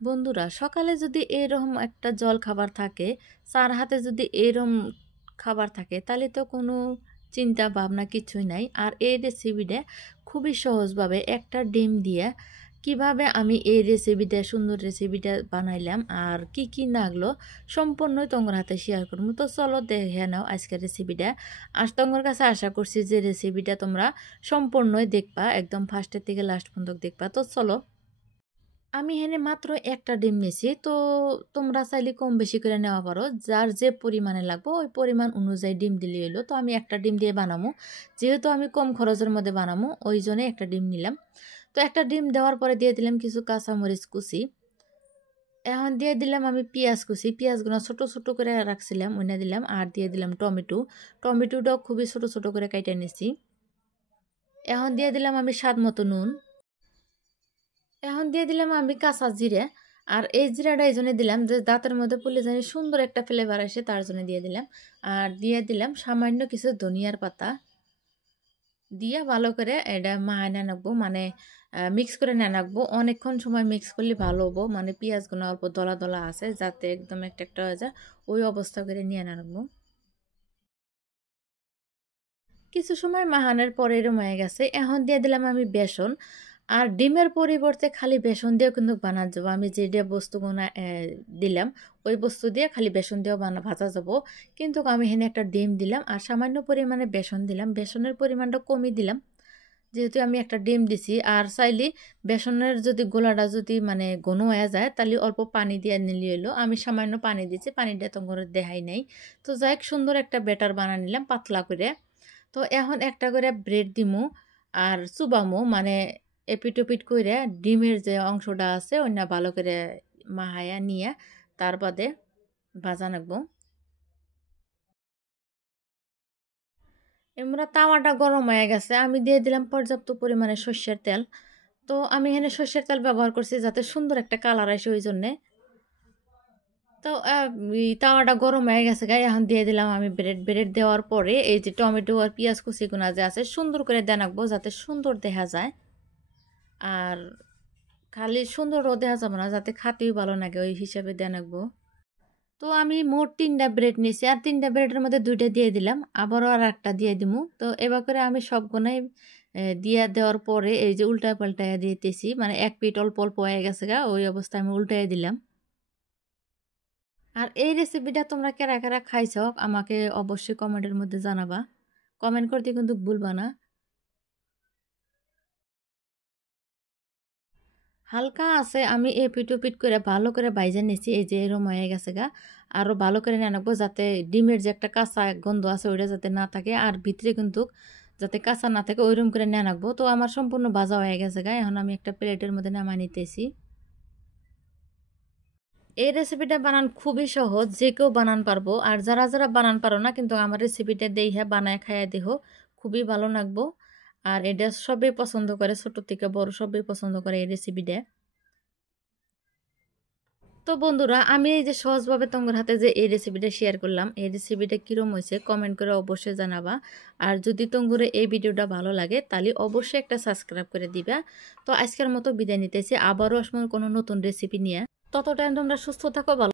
বন্ধুরা সকালে যদি এরকম একটা জল খাবার থাকে, চার হাতে যদি এরকম খাবার থাকে, তাহলে তো কোনো চিন্তা ভাবনা কিছুই নাই। আর এই রেসিপিটা খুবই সহজভাবে একটা ডিম দিয়ে কিভাবে আমি এই রেসিপিটা সুন্দর রেসিপিটা বানাইলাম আর কি কি লাগলো সম্পূর্ণই তোমার হাতে শেয়ার করবো। তো চলো দেখে নাও আজকের রেসিপিটা। আর তোমার কাছে আশা করছি যে রেসিপিটা তোমরা সম্পূর্ণই দেখবা, একদম ফার্স্টের থেকে লাস্ট পর্যন্ত দেখবা। তো চলো, আমি এখানে মাত্র একটা ডিম নিয়েছি। তো তোমরা চাইলে কম বেশি করে নেওয়া পারো, যার যে পরিমাণে লাগবে ওই পরিমাণ অনুযায়ী ডিম দিলে এলো। তো আমি একটা ডিম দিয়ে বানাবো, যেহেতু আমি কম খরচের মধ্যে বানাবো ওই জন্য একটা ডিম নিলাম। তো একটা ডিম দেওয়ার পরে দিয়ে দিলাম কিছু কাঁচামরিচ কুচি। এখন দিয়ে দিলাম আমি পেঁয়াজ কুচি, পেঁয়াজগুলো ছোট ছোট করে রাখছিলাম ওইনা দিলাম। আর দিয়ে দিলাম টমেটো, টমেটোটাও খুবই ছোট ছোট করে কাইটে নিয়েছি। এখন দিয়ে দিলাম আমি স্বাদ মতো নুন। এখন দিয়ে দিলাম আমি কাঁচা জিরে। আর এই জিরাটা এই জন্য দিলাম যে দাঁতের মধ্যে পুলে জানি সুন্দর একটা ফ্লেভার আসে, তার জন্য দিয়ে দিলাম। আর দিয়ে দিলাম সামান্য কিছু ধনিয়ার পাতা, দিয়ে ভালো করে এটা মাখায় রাখবো, মানে মিক্স করে রাখবো। অনেকক্ষণ সময় মিক্স করলে ভালো হবো, মানে পেঁয়াজগুলো অল্প দলা দলা আছে যাতে একদম একটা একটা হয়ে যায়, ওই অবস্থা করে নিয়ে রাখবো। কিছু সময় মাখানোর পরে এরম হয়ে গেছে। এখন দিয়ে দিলাম আমি বেসন। আর ডিমের পরিবর্তে খালি বেসন দিয়েও কিন্তু বানানো যাবো। আমি যে যে বস্তুগুলো দিলাম ওই বস্তু দিয়ে খালি বেসন দিয়েও ভাজা যাবো। কিন্তু আমি এখানে একটা ডিম দিলাম আর সামান্য পরিমাণে বেসন দিলাম, বেসনের পরিমাণটা কমই দিলাম যেহেতু আমি একটা ডিম দিছি। আর চাইলে বেসনের যদি গোলাটা যদি মানে ঘন হয়ে যায় তাহলে অল্প পানি দিয়ে নিলে এলো। আমি সামান্য পানি দিচ্ছি, পানিটা তো করে দেখাই নাই। তো যাই হোক, সুন্দর একটা ব্যাটার বানিয়ে নিলাম পাতলা করে। তো এখন একটা করে ব্রেড দিমু আর চুবামু, মানে এপিট ওপিট করে ডিমের যে অংশটা আছে ওইটা ভালো করে মাহায়া নিয়ে তার বাদে ভাজা নাকবো। এমরা তাওয়াটা গরম হয়ে গেছে, আমি দিয়ে দিলাম পর্যাপ্ত পরিমাণে সর্ষের তেল। তো আমি এখানে সর্ষের তেল ব্যবহার করছি যাতে সুন্দর একটা কালার আসে ওই জন্যে। তো এই তাওয়াটা গরম হয়ে গেছে গায়ে, এখন দিয়ে দিলাম আমি ব্রেড। ব্রেড দেওয়ার পরে এই যে টমেটো আর পেঁয়াজ কুচিগুনা যে আছে সুন্দর করে দেনাকবো যাতে সুন্দর দেখা যায়। আর খালি সুন্দরও দেখা যাবে না, যাতে খাতেও ভালো লাগে ওই হিসাবে দেনাকবো। তো আমি মোট 3টা ব্রেড নিয়েছি আর 3টা ব্রেডের মধ্যে 2টা দিয়ে দিলাম, আবারও আর একটা দিয়ে দিমু। তো এবার করে আমি সবগুলাই দিয়ে দেওয়ার পরে এই যে উল্টা পাল্টায় দিতেছি, মানে এক পিঠ অল্প অল্প হয়ে গেছে গা, ওই অবস্থায় আমি উল্টাই দিলাম। আর এই রেসিপিটা তোমরা কারা কারা খাইছো আমাকে অবশ্যই কমেন্টের মধ্যে জানাবা, কমেন্ট করতে কিন্তু ভুলবা না। হালকা আছে আমি এপিট ওপিট করে ভালো করে বাইজা নিয়েছি, এই যে এরম হয়ে গেছে গা। আরও ভালো করে নিয়ে রাখবো যাতে ডিমের যে একটা কাঁচা গন্ধ আছে ওইটা যাতে না থাকে, আর ভিতরে কিন্তু যাতে কাঁচা না থাকে ওইরকম করে নিয়ে রাখবো। তো আমার সম্পূর্ণ ভাজা হয়ে গেছে গা, এখন আমি একটা প্লেটের মধ্যে নামাই নিতেছি। এই রেসিপিটা বানান খুবই সহজ, যে কেউ বানান পারবো। আর যারা যারা বানান পারো না কিন্তু আমার রেসিপিটা দেখে বানায় খাইয়া দেখো, খুবই ভালো লাগবো। আর এটা সবাই পছন্দ করে, ছোট থেকে বড় সবাই পছন্দ করে এই রেসিপিটা। তো বন্ধুরা, আমি এই যে সহজভাবে তোমার হাতে যে এই রেসিপিটা শেয়ার করলাম, এই রেসিপিটা কীরকম হয়েছে কমেন্ট করে অবশ্যই জানাবা। আর যদি তোমার এই ভিডিওটা ভালো লাগে তাহলে অবশ্যই একটা সাবস্ক্রাইব করে দিবা। তো আজকের মতো বিদায় নিতেছি, আবারও আসবো কোনো নতুন রেসিপি নিয়ে। ততটাই তোমরা সুস্থ থাকো, ভালো